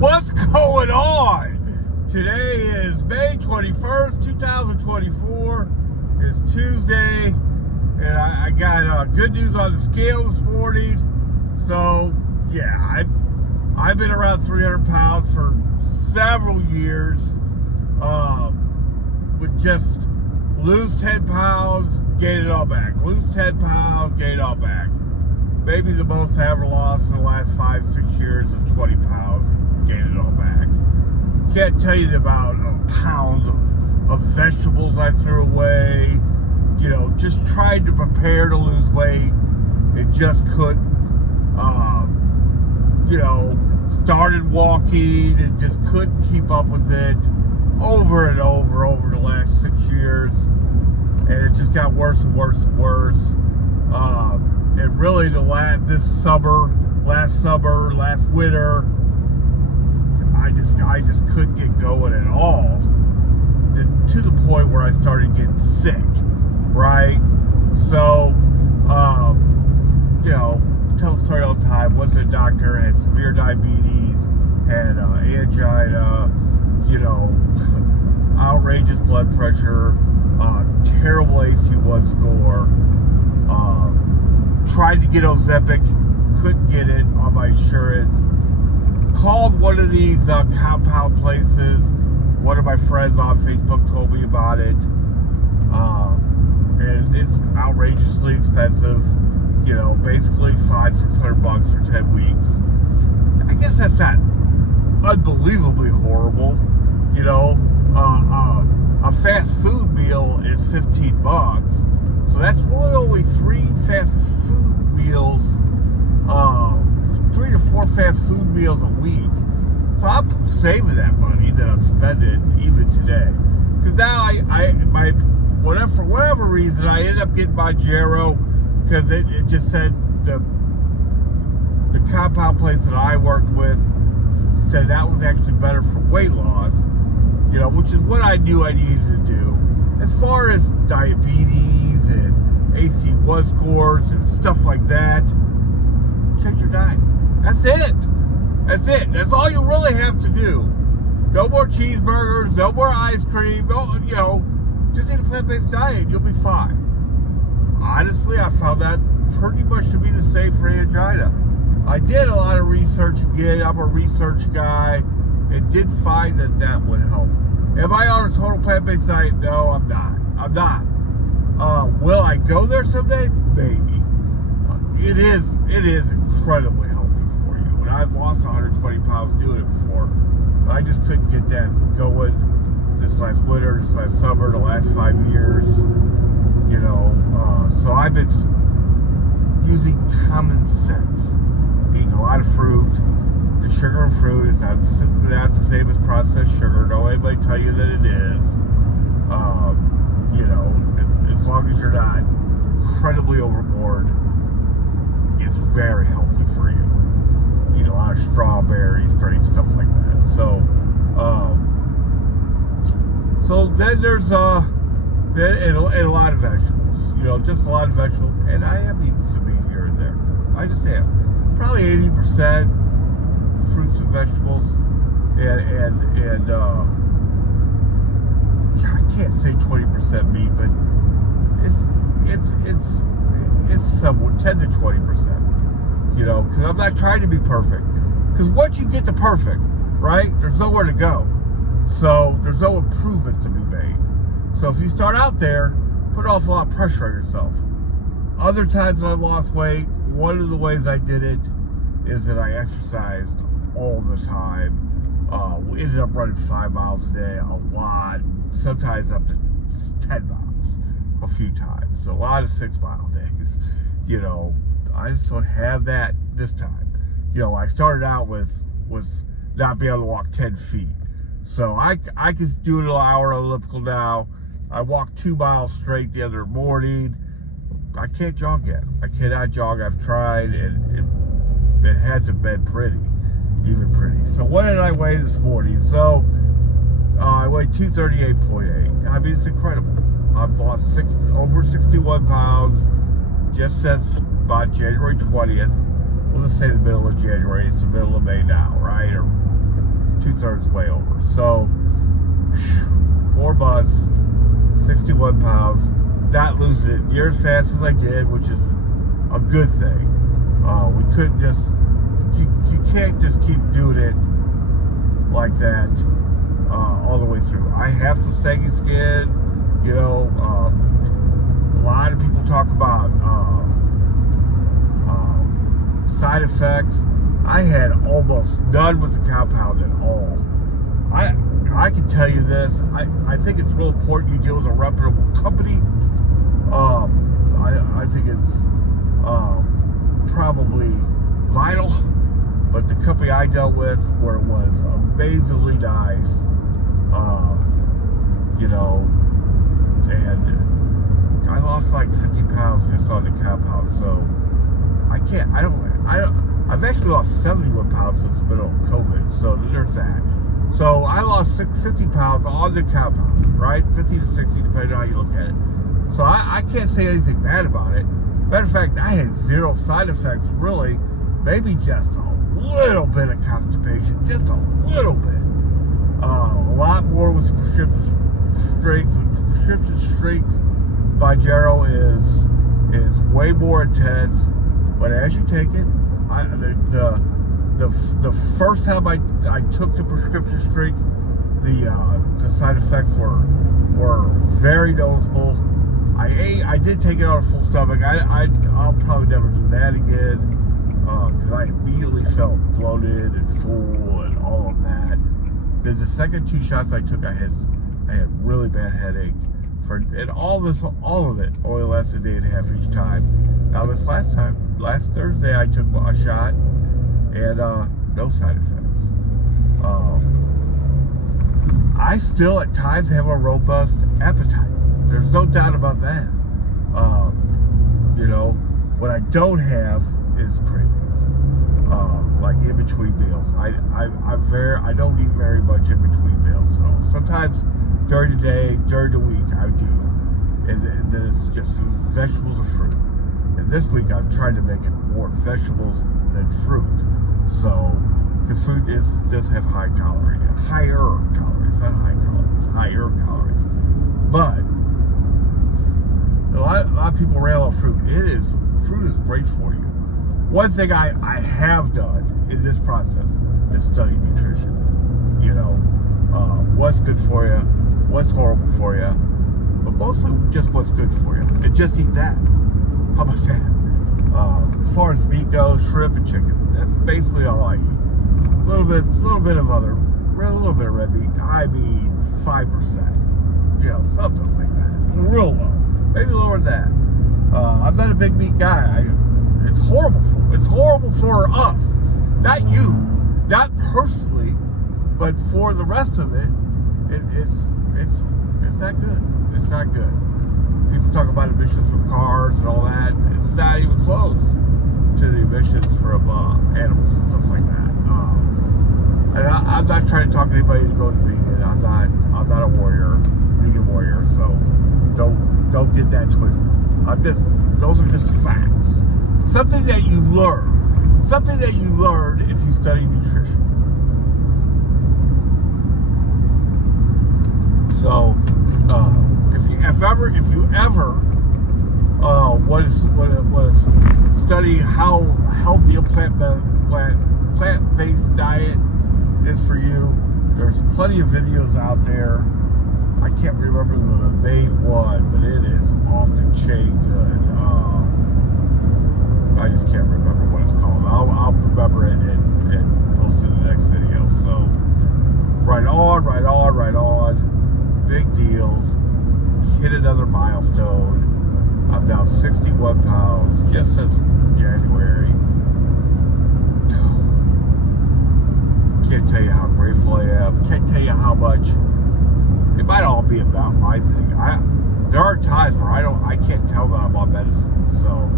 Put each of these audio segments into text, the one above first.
What's going on? Today is May 21st, 2024. It's Tuesday, and I got good news on the scale this morning. So, yeah, I've been around 300 pounds for several years. Would just lose 10 pounds, gain it all back. Lose 10 pounds, gain it all back. Maybe the most I ever lost in the last 5-6 years is 20 pounds, gain it all back. Can't tell you the amount of pounds of vegetables I threw away. You know, just tried to prepare to lose weight. It just couldn't. You know, started walking and just couldn't keep up with it over and over the last 6 years. And it just got worse and worse and worse. And really last winter, I just couldn't get going at all, to the point where I started getting sick, right? So, you know, tell the story all the time. Went to the doctor, had severe diabetes, had angina, you know, outrageous blood pressure, terrible AC1 score. Tried to get Ozempic, couldn't get it on my insurance. Called one of these compound places. One of my friends on Facebook told me about it. And it's outrageously expensive. You know, basically $500-600 for 10 weeks. I guess that's not unbelievably horrible. You know, a fast food meal is $15. So that's really only 3 fast food meals, 3 to 4 fast food meals a week. So I'm saving that money that I'm spending even today. Because now for whatever reason, I ended up getting Mounjaro because it just said the compound place that I worked with said that was actually better for weight loss, you know, which is what I knew I needed to do. As far as diabetes and AC1 scores and stuff like that, check your diet. That's it. That's it. That's all you really have to do. No more cheeseburgers, no more ice cream, no, you know, just eat a plant-based diet, you'll be fine. Honestly, I found that pretty much to be the same for angina. I did a lot of research again. I'm a research guy, and did find that would help. Am I on a total plant-based diet? No, I'm not. Will I go there someday? Maybe. It is incredibly healthy for you. When I've lost 120 pounds doing it before, I just couldn't get that going this last winter, this last summer, the last 5 years. You know, so I've been using common sense. Eating a lot of fruit. The sugar in fruit is not the same as processed sugar. Don't anybody tell you that it is. You know, as long as you're not incredibly overboard, it's very healthy for you. Eat a lot of strawberries, grape, stuff like that. So then there's and a lot of vegetables. You know, just a lot of vegetables. And I am eating some meat here and there. I just am. Probably 80% fruits and vegetables, and I can't say 20% meat, but it's somewhat 10 to 20%. You know, because I'm not trying to be perfect. Because once you get to perfect, right, there's nowhere to go. So there's no improvement to be made. So if you start out there, put an awful lot of pressure on yourself. Other times that I lost weight, one of the ways I did it is that I exercised all the time. We ended up running 5 miles a day, a lot, sometimes up to 10 miles a few times. So a lot of 6-mile days. You know, I just don't have that this time. You know, I started out with not being able to walk 10 feet. So I could do an hour elliptical now. I walked 2 miles straight the other morning. I can't jog yet. I cannot jog. I've tried, and it hasn't been even pretty. So what did I weigh this morning? So I weighed 238.8. I mean, it's incredible. I've lost over 61 pounds just since about January 20th. We'll just say the middle of January. It's the middle of May now, right? Or 2/3 way over. So 4 months, 61 pounds, not losing it near as fast as I did, which is a good thing. We couldn't just, you can't just keep doing it like that all the way through. I have some saggy skin, you know. A lot of people talk about side effects. I had almost none with the compound at all. I can tell you this, I think it's real important you deal with a reputable company. I think it's probably vital, but the company I dealt with, where it was amazingly nice, you know, and I lost like 50 pounds just on the compound. So I've actually lost 71 pounds since the middle of COVID, so there's that. So I lost 50 pounds on the compound, right? 50 to 60, depending on how you look at it. So I can't say anything bad about it. Matter of fact, I had zero side effects, really. Maybe just a little bit of constipation, just a little bit. A lot more with prescription strength. Prescription strength Mounjaro is way more intense, but as you take it, the first time I took the prescription strength, the side effects were very noticeable. I did take it on a full stomach. I'll probably never do that again, because I immediately felt bloated and full and all of that. Then the second 2 shots I took, I had really bad headache. And all of it only lasted a day and a half each time. Now this last Thursday, I took a shot and no side effects. I still at times have a robust appetite. There's no doubt about that. You know, what I don't have is cravings. Like in between meals. I don't eat very much in between meals at all. Sometimes during the day, during the week, I do. And then it's just vegetables or fruit. And this week I'm trying to make it more vegetables than fruit. So, because fruit does have higher calories, not high calories, higher calories. But a lot of people rail on fruit. Fruit is great for you. One thing I have done in this process is study nutrition. You know, what's good for you, what's horrible for you, but mostly just what's good for you. And just eat that. How about that? As far as meat goes, shrimp and chicken. That's basically all I eat. A little bit of red meat. I mean 5%. You know, something like that. Real low. Maybe lower than that. I'm not a big meat guy. It's horrible for us. Not you. Not personally. But for the rest of it, it's not good. It's not good. People talk about emissions from cars and all that. It's not even close to the emissions from animals and stuff like that. And I'm not trying to talk anybody to go to vegan. I'm not a vegan warrior. So don't get that twisted. Those are just facts. Something that you learn. Something that you learn if you study nutrition. So, if you ever want to study how healthy a plant-based diet is for you, there's plenty of videos out there. I can't remember the main one, but it is off the chain good. I just can't remember what it's called. I'll remember it and post it in the next video. So, right on. Big deal. Hit another milestone. I'm down 61 pounds just since January. Can't tell you how grateful I am. Can't tell you how much. It might all be about my thing. There are times where I can't tell that I'm on medicine. So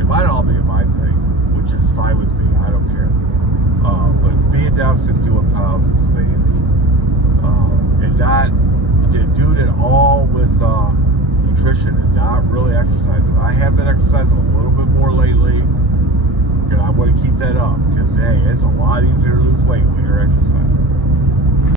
it might all be my thing, which is fine with me. I don't care. But being down 61 pounds is amazing. And not doing it all with nutrition and not really exercising. I have been exercising a little bit more lately, and I want to keep that up because hey, it's a lot easier